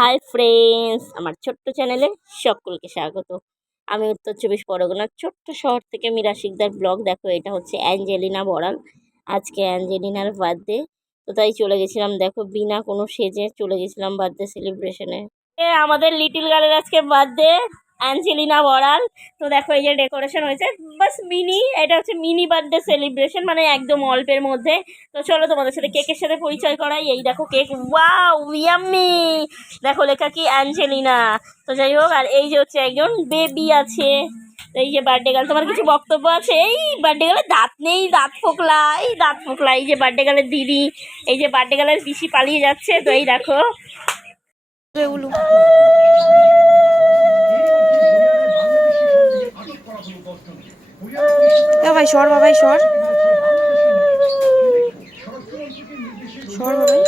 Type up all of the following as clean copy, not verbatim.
Hi friends, আমার ছোট্ট চ্যানেলে সকলকে স্বাগত। আমি উত্তর চব্বিশ পরগনার ছোট্ট শহর থেকে মীরা শিকদার ব্লগ। দেখো, এটা হচ্ছে অ্যাঞ্জেলিনা বড়াল। আজকে অ্যাঞ্জেলিনার বার্থডে, তো তাই চলে গেছিলাম। দেখো, বিনা কোনো সেজে চলে গেছিলাম বার্থডে সেলিব্রেশনে। আমাদের লিটিল গার্লের আজকে বার্থডে, অ্যাঞ্জেলিনা বড়াল। তো দেখো, এই যে ডেকোরেশন হয়েছে, বাস মিনি, এটা হচ্ছে মিনি বার্থডে সেলিব্রেশন, মানে একদম অল্পের মধ্যে। তো চলো তোমাদের সাথে কেকের সাথে পরিচয় করাই। এই দেখো কেক, ওয়াও ইয়াম্মি। দেখো লেখা কি অ্যাঞ্জেলিনা। তো যাই হোক, আর এই যে হচ্ছে একজন বেবি আছে। এই যে বার্থডে গার্ল, তোমার কিছু বক্তব্য আছে? এই বার্থডে গার্লের দাঁত নেই, দাঁত ফোকলা, এই দাঁত ফোকলা। এই যে বার্থডে গার্লের দিদি, এই যে বার্থডে গার্লের পিসি পালিয়ে যাচ্ছে। তো এই দেখো ভাই সর, বাবাই সর সর বাবাই।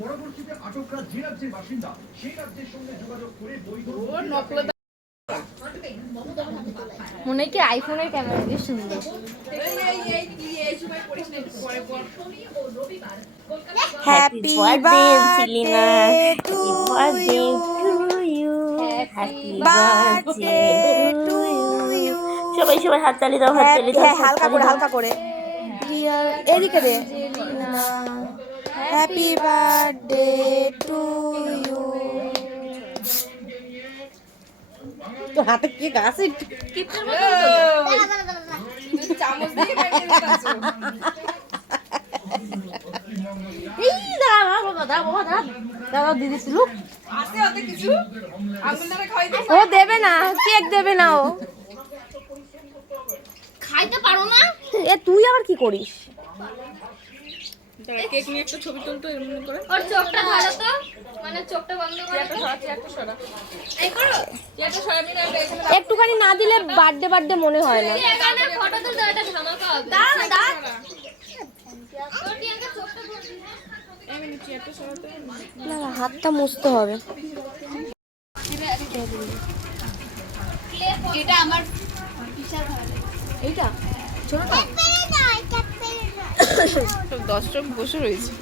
পরবর্তীতে আটকরা যে রাজ্যের বাসিন্দা সেই রাজ্যের সঙ্গে যোগাযোগ করে বৈধ মনে হয় কি আইফোনের ক্যামেরা বেশ সুন্দর। Happy birthday to you, happy birthday to you. সবাই সবাই হাততালি দাও, হাততালি দাও, হালকা করে হালকা করে। এদিকে দে। Happy birthday to you. তো হাতে কি গাছে চামচ দিয়ে ও দেবে না, কেক দেবে না, ও খাইতে পারো না। এ তুই আবার কি করিস? কেক নিয়ে একটা ছবি তুলতো এমন করে। ওর চোখটা ভালো তো, মানে চোখটা বন্ধ করে এই করো। একটুখানি না দিলে বার্থডে মনে হয় না। এখানে ফটো তুলতে এটা ধামাকা হবে। দাঁড়া দাঁড়া তোর কি একটা চোখটা বন্ধ না? এই মিনিট চেয়ারটা সরাতে না, হাতটা মুছতে হবে। এটা আমার বিশাল ভালো লাগে। এইটা ছোটটা সব দর্শক বসে রয়েছে,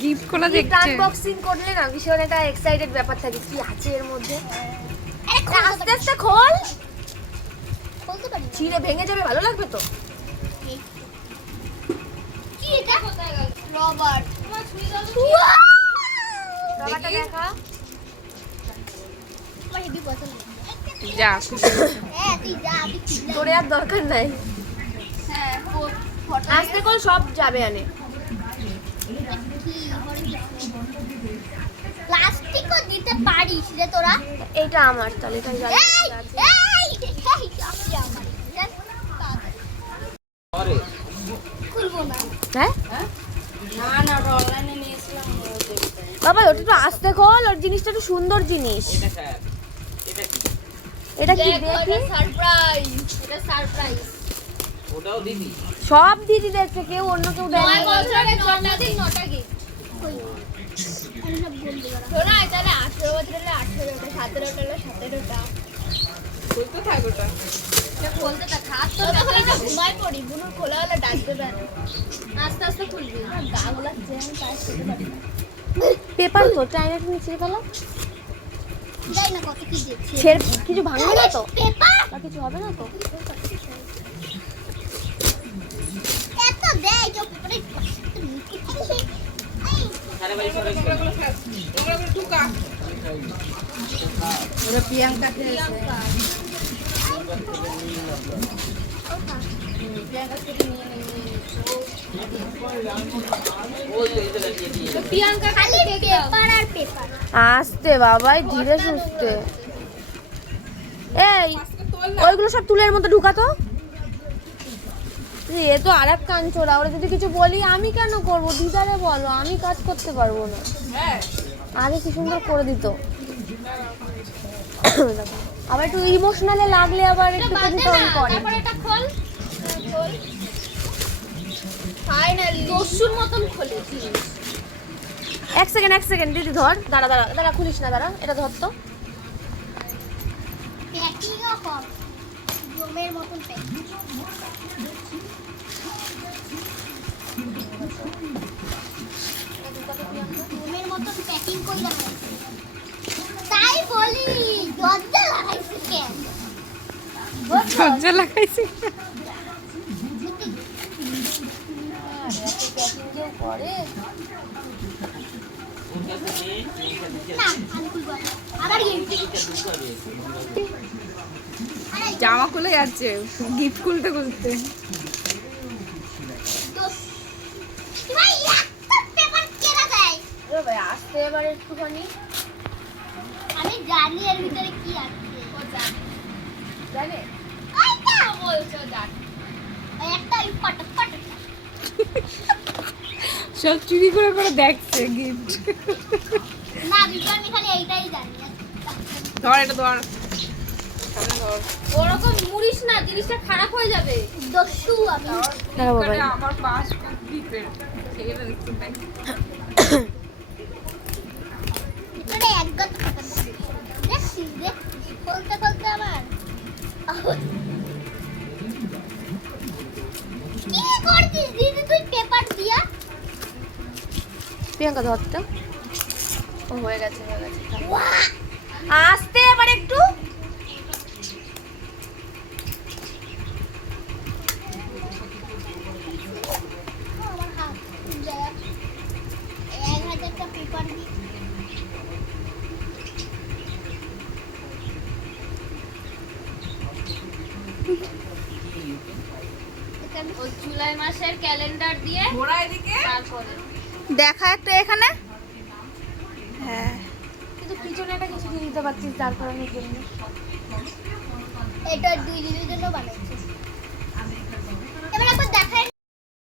গিফট কোনা দেখছে। আনবক্সিং করলে না ভীষণ একটা এক্সাইটেড ব্যাপার থাকে, কি আছে এর মধ্যে। আস্তে আস্তে খোল, বলতে পারি ছিঁড়ে ভেঙে যাবে, ভালো লাগবে তো। কি এটা কোথায় গেল? রবার তোমার ছুঁই দাও তো। বাবাটা দেখা। আমার হেভি পছন্দ। যা হ্যাঁ তুই যা, আমি চিল্লাই। তোরে আর দরকার নাই। হ্যাঁ ফটো আস্তে খোল, সব যাবে আনে। প্লাস্টিকও দিতে পারিস রে তোরা। এইটা আমার, তাহলে এটাই যাবে। এই আমার জান খুলবো না। হ্যাঁ না না অনলাইনে নিয়েছিলাম। বাবা ওটা একটু আস্তে খোল, ওর জিনিসটা একটু সুন্দর জিনিস। এটা কি দেখি? সারপ্রাইজ, এটা সারপ্রাইজ। ওটাও দিদি সব দিদি দেখছে, কেউ অন্য কেউ দেয় 9 বছরের নটা গিফট। শোনা তাহলে 18 বছরের 18টা, 17টা 17টা। বলতে থাক ওটা। এটা খুলতে থাক, হাত তো ব্যথা। ঘুমাই পড়ি, বুনুর খোলা হলে ডাক দেবে না। আস্তে আস্তে খুলবি, গা গোলা চেন কাজ করতে পারি না। পেপার তো চাইনাটা নিয়ে ছিঁড়ে ফেলো। যাই না কত কি দেখছি। ছেড়ে কিছু ভাঙবে না তো? পেপার বা কিছু হবে না তো? এত দেয় যে পেপারে টুকা ওরা প্রিয়াঙ্কা খেয়েছে। প্রিয়াঙ্কা খালি পেপার আর পেপার। আস্তে বাবাই, ধীরে সুস্থে। এই ওইগুলো সব তুলের মধ্যে ঢুকাতো। এ তো আর এক কাঞ্চোরা, ওরা যদি কিছু বলি আমি কেন করবো? দিদারে বলো, আমি কাজ করতে পারবো না। আগে কি সুন্দর করে দিত। আবার একটু ইমোশনালে লাগলে আবার একটু করে। তারপর এটা খোল, খোল। ফাইনালি দস্যুর মতন খুলেছি। এক সেকেন্ড দিদি ধর, দাঁড়া খুলিস না, দাঁড়া, এটা ধর তো। কম জমের মতন প্যাকিং জমের মতন প্যাকিং করে রাখা তাই বলি দরজা লাগাইছি কেন দরজা লাগাইছি করে না আমি খুলবো না। আবার গিফট জামা খুলে যাচ্ছে গিফট খুলতে খুলতে ভাই একটা পেপার কেনা যায় ভাই আসতে এবার একটুখানি আমি জানি এর ভিতরে কি আছে ও জানে জানে ওইটা বলছো জানে ওই একটা পটক পটক সব চুরি করে করে দেখছে গিফট না বিপদ আমি খালি এইটাই জানি ধর এটা ধর সামনে ধর ওরকম মুড়িস না, জিনিসটা খারাপ হয়ে যাবে। দস্যু আমি এখানে আমার পাস গিফটের সেটা দেখতে দেখ এটা একগত কথা দেখছি বলতে বলতে আমার কি করছিস দিদি তুই পেপার দিয়া প্রিয়াঙ্কা ধরটা ও হয়ে গেছে হয়ে গেছে ওয়াহ আসতে এবার একটু আমার হাত যায় 1000টা পেপার দিয়ে ও জুলাই মাসের ক্যালেন্ডার দিয়ে ঘোড়া এদিকে তারপরে দেখা একটা এখানে হ্যাঁ কিন্তু পিছনে একটা কিছু দিয়ে দিতে পারছিস দাঁড় করানোর জন্য এটা 2 দিনের জন্য বানাইছি